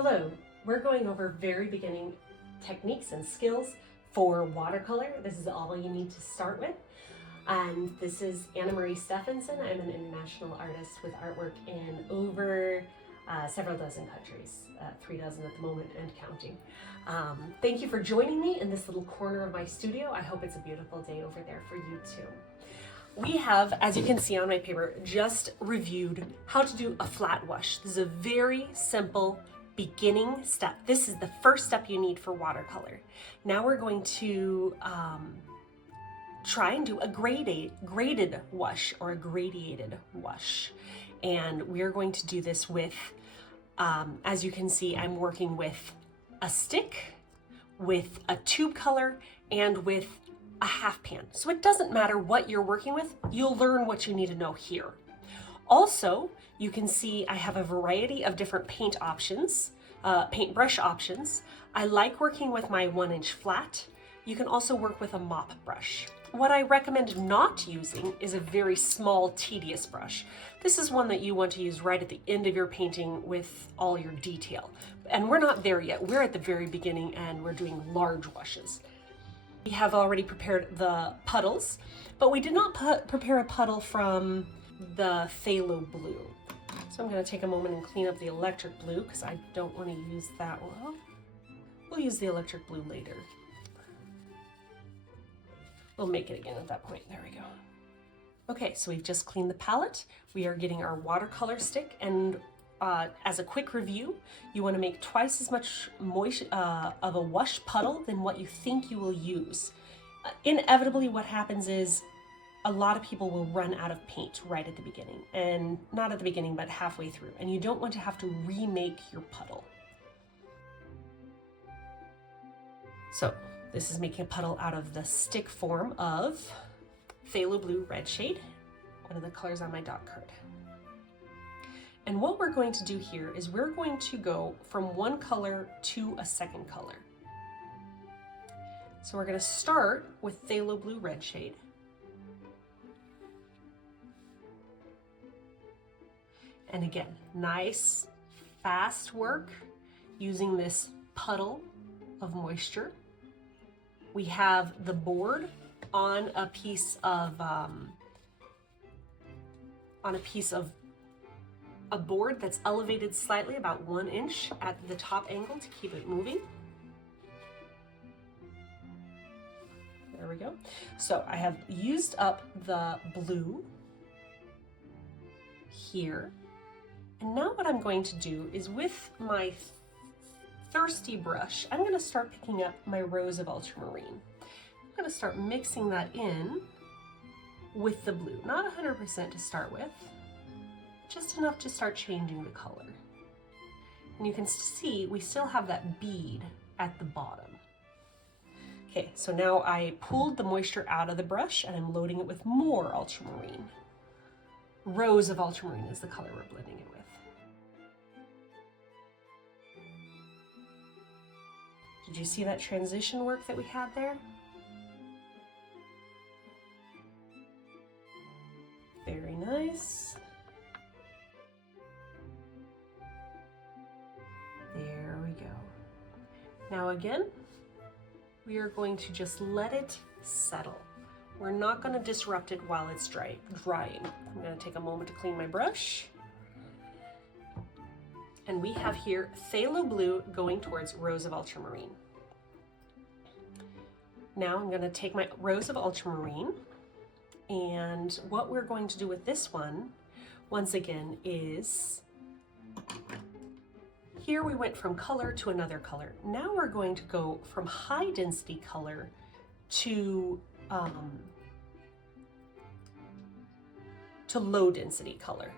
Hello, we're going over very beginning techniques and skills for watercolor. This is all you need to start with. And this is Anna-Marie Steffenson. I'm an international artist with artwork in over several dozen countries, 3 dozen at the moment and counting. Thank you for joining me in this little corner of my studio. I hope it's a beautiful day over there for you too. We have, as you can see on my paper, just reviewed how to do a flat wash. This is a very simple beginning step. This is the first step you need for watercolor. Now we're going to try and do a graded wash or a gradiated wash. And we're going to do this with, as you can see, I'm working with a stick, with a tube color, and with a half pan. So it doesn't matter what you're working with, you'll learn what you need to know here. Also, you can see I have a variety of different paint options, paintbrush options. I like working with my 1-inch flat. You can also work with a mop brush. What I recommend not using is a very small, tedious brush. This is one that you want to use right at the end of your painting with all your detail. And we're not there yet. We're at the very beginning and we're doing large washes. We have already prepared the puddles, but we did not prepare a puddle from the Phthalo blue. So I'm going to take a moment and clean up the electric blue because I don't want to use that one. We'll use the electric blue later. We'll make it again at that point. There we go. Okay, so we've just cleaned the palette. We are getting our watercolor stick, and as a quick review, you want to make twice as much of a wash puddle than what you think you will use. Inevitably, what happens is a lot of people will run out of paint right at the beginning, and not at the beginning, but halfway through, and you don't want to have to remake your puddle. So this is making a puddle out of the stick form of Phthalo blue red shade, one of the colors on my dot card. And what we're going to do here is we're going to go from one color to a second color. So we're going to start with Phthalo blue red shade. And again, nice, fast work using this puddle of moisture. We have the board on a piece of a board that's elevated slightly, about 1 inch at the top angle to keep it moving. There we go. So I have used up the blue here. And now what I'm going to do is with my thirsty brush, I'm going to start picking up my rose of ultramarine. I'm going to start mixing that in with the blue. Not 100% to start with, just enough to start changing the color. And you can see we still have that bead at the bottom. Okay, so now I pulled the moisture out of the brush and I'm loading it with more ultramarine. Rose of ultramarine is the color we're blending it with. Did you see that transition work that we had there? Very nice. There we go. Now again, we are going to just let it settle. We're not going to disrupt it while it's drying. I'm going to take a moment to clean my brush. And we have here Phthalo blue going towards rose of ultramarine. Now I'm going to take my rose of ultramarine, and what we're going to do with this one, once again, is here we went from color to another color. Now we're going to go from high density color to low density color.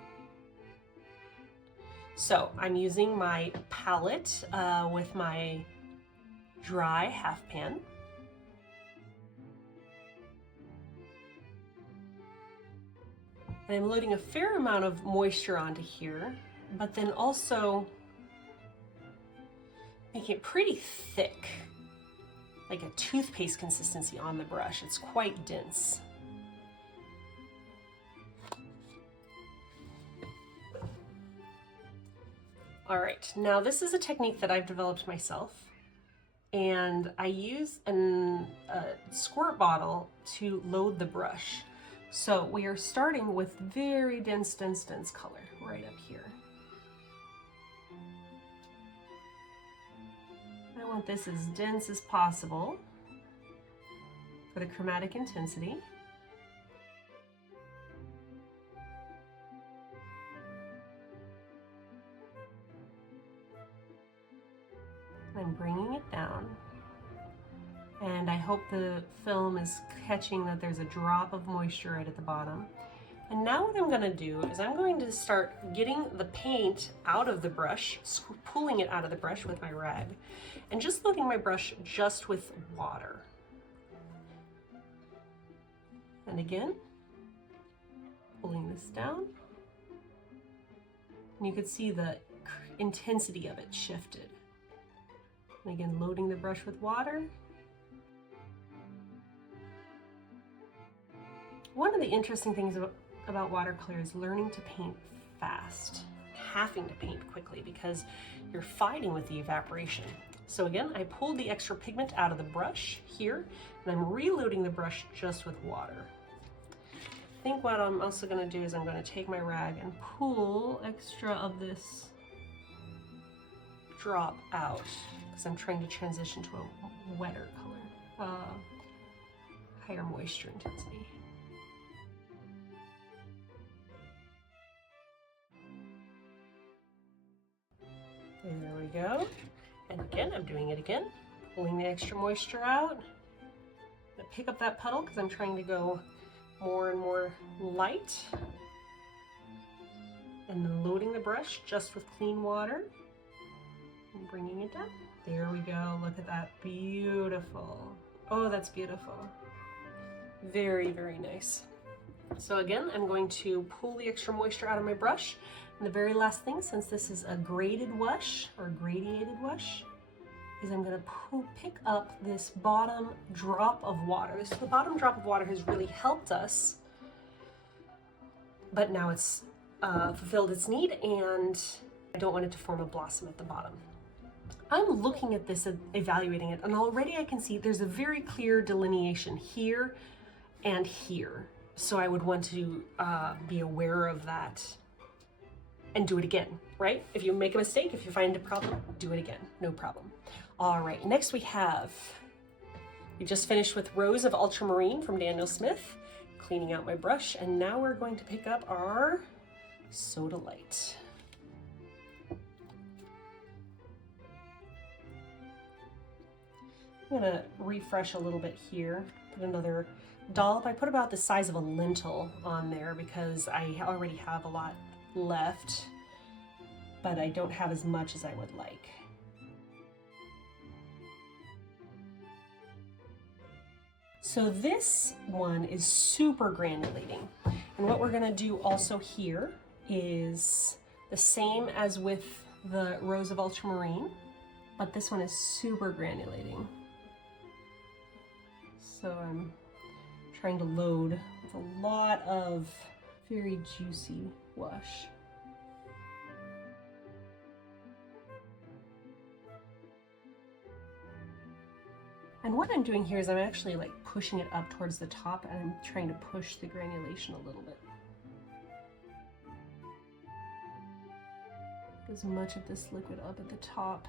So I'm using my palette with my dry half pan. And I'm loading a fair amount of moisture onto here, but then also making it pretty thick, like a toothpaste consistency on the brush. It's quite dense. All right, now this is a technique that I've developed myself, and I use a squirt bottle to load the brush. So we are starting with very dense color right up here. I want this as dense as possible for the chromatic intensity. I'm bringing it down, and I hope the film is catching that there's a drop of moisture right at the bottom. And now what I'm going to do is I'm going to start getting the paint out of the brush, pulling it out of the brush with my rag, and just loading my brush just with water. And again, pulling this down, and you can see the intensity of it shifted. And again, loading the brush with water. One of the interesting things about watercolor is learning to paint fast, having to paint quickly because you're fighting with the evaporation. So again, I pulled the extra pigment out of the brush here, and I'm reloading the brush just with water. I think what I'm also going to do is I'm going to take my rag and pull extra of this drop out because I'm trying to transition to a wetter color, higher moisture intensity. There we go. And again, I'm doing it again, pulling the extra moisture out. I'm gonna pick up that puddle because I'm trying to go more and more light. And then loading the brush just with clean water and bringing it down. There we go. Look at that. Beautiful. Oh, that's beautiful. Very, very nice. So again, I'm going to pull the extra moisture out of my brush. And the very last thing, since this is a graded wash or gradiated wash, is I'm going to pick up this bottom drop of water. The bottom drop of water has really helped us, but now it's fulfilled its need, and I don't want it to form a blossom at the bottom. I'm looking at this and evaluating it, and already I can see there's a very clear delineation here and here. So I would want to be aware of that and do it again, right? If you make a mistake, if you find a problem, do it again, no problem. All right, next we just finished with Rose of Ultramarine from Daniel Smith, cleaning out my brush, and now we're going to pick up our Sodalite. I'm gonna refresh a little bit here, put another dollop. I put about the size of a lentil on there because I already have a lot left, but I don't have as much as I would like. So this one is super granulating. And what we're gonna do also here is the same as with the Rose of Ultramarine, but this one is super granulating. So I'm trying to load with a lot of very juicy wash. And what I'm doing here is I'm actually like pushing it up towards the top, and I'm trying to push the granulation a little bit. As much of this liquid up at the top.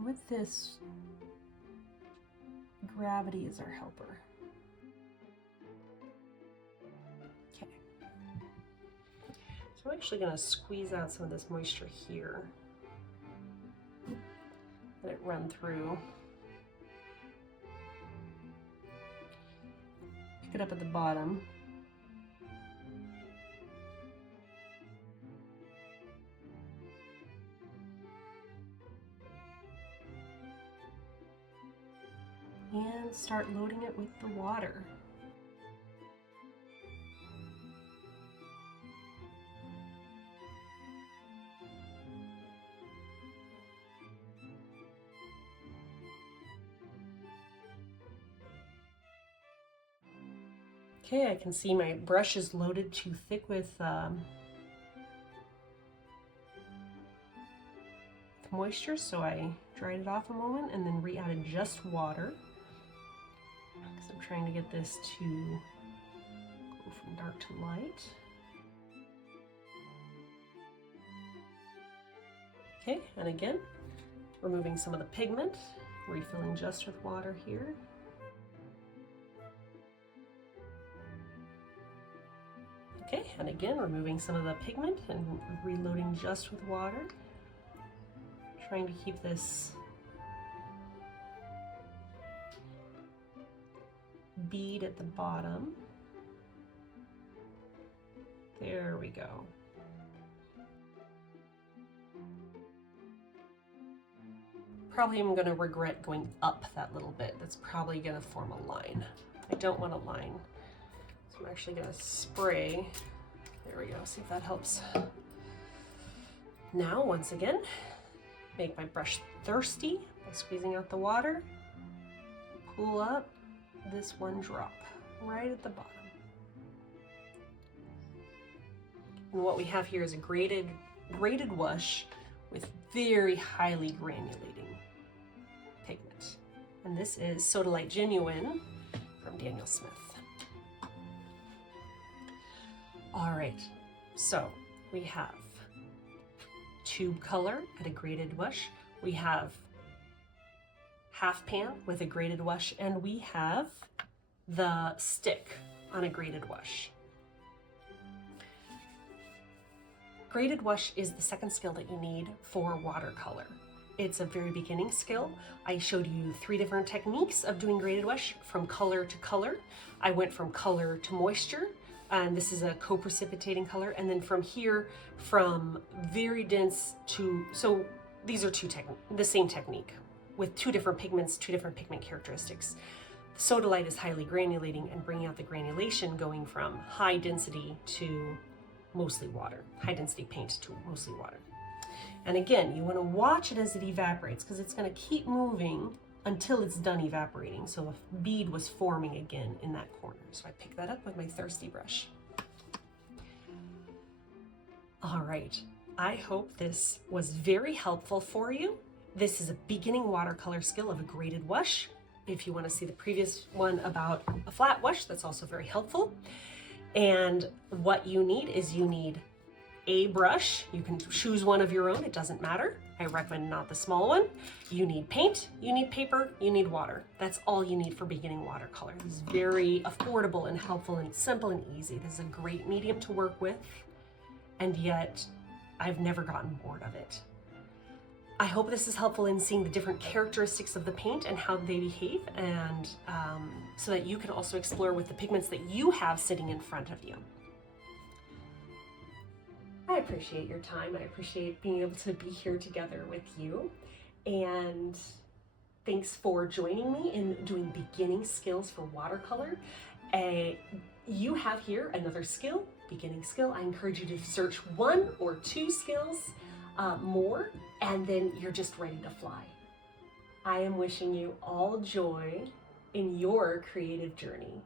With this, gravity is our helper. Okay. So I'm actually going to squeeze out some of this moisture here. Let it run through. Pick it up at the bottom. And start loading it with the water. Okay, I can see my brush is loaded too thick with moisture, so I dried it off a moment and then re-added just water because I'm trying to get this to go from dark to light. Okay, and again, removing some of the pigment, refilling just with water here. Okay, and again, removing some of the pigment and reloading just with water. Trying to keep this bead at the bottom. There we go. Probably I'm gonna regret going up that little bit. That's probably gonna form a line. I don't want a line. So I'm actually gonna spray. There we go, see if that helps. Now, once again, make my brush thirsty by squeezing out the water. Pull up this one drop right at the bottom. And what we have here is a graded wash with very highly granulating pigment. And this is Sodalite Genuine from Daniel Smith. All right, so we have tube color at a graded wash, we have half pan with a graded wash, and we have the stick on a graded wash. Graded wash is the second skill that you need for watercolor. It's a very beginning skill. I showed you 3 different techniques of doing graded wash from color to color. I went from color to moisture, and this is a co-precipitating color, and then from here, from very dense to, so these are the same technique with 2 different pigments, 2 different pigment characteristics. The Sodalite is highly granulating and bringing out the granulation, going from high density to mostly water, high density paint to mostly water. And again, you want to watch it as it evaporates because it's going to keep moving until it's done evaporating. So a bead was forming again in that corner. So I pick that up with my thirsty brush. All right, I hope this was very helpful for you. This is a beginning watercolor skill of a graded wash. If you want to see the previous one about a flat wash, that's also very helpful. And what you need is you need a brush. You can choose one of your own, it doesn't matter. I recommend not the small one. You need paint, you need paper, you need water. That's all you need for beginning watercolor. This is very affordable and helpful and simple and easy. This is a great medium to work with, and yet I've never gotten bored of it. I hope this is helpful in seeing the different characteristics of the paint and how they behave, and so that you can also explore with the pigments that you have sitting in front of you. I appreciate your time. I appreciate being able to be here together with you. And thanks for joining me in doing beginning skills for watercolor. You have here another skill, beginning skill. I encourage you to search 1 or 2 skills more, and then you're just ready to fly. I am wishing you all joy in your creative journey.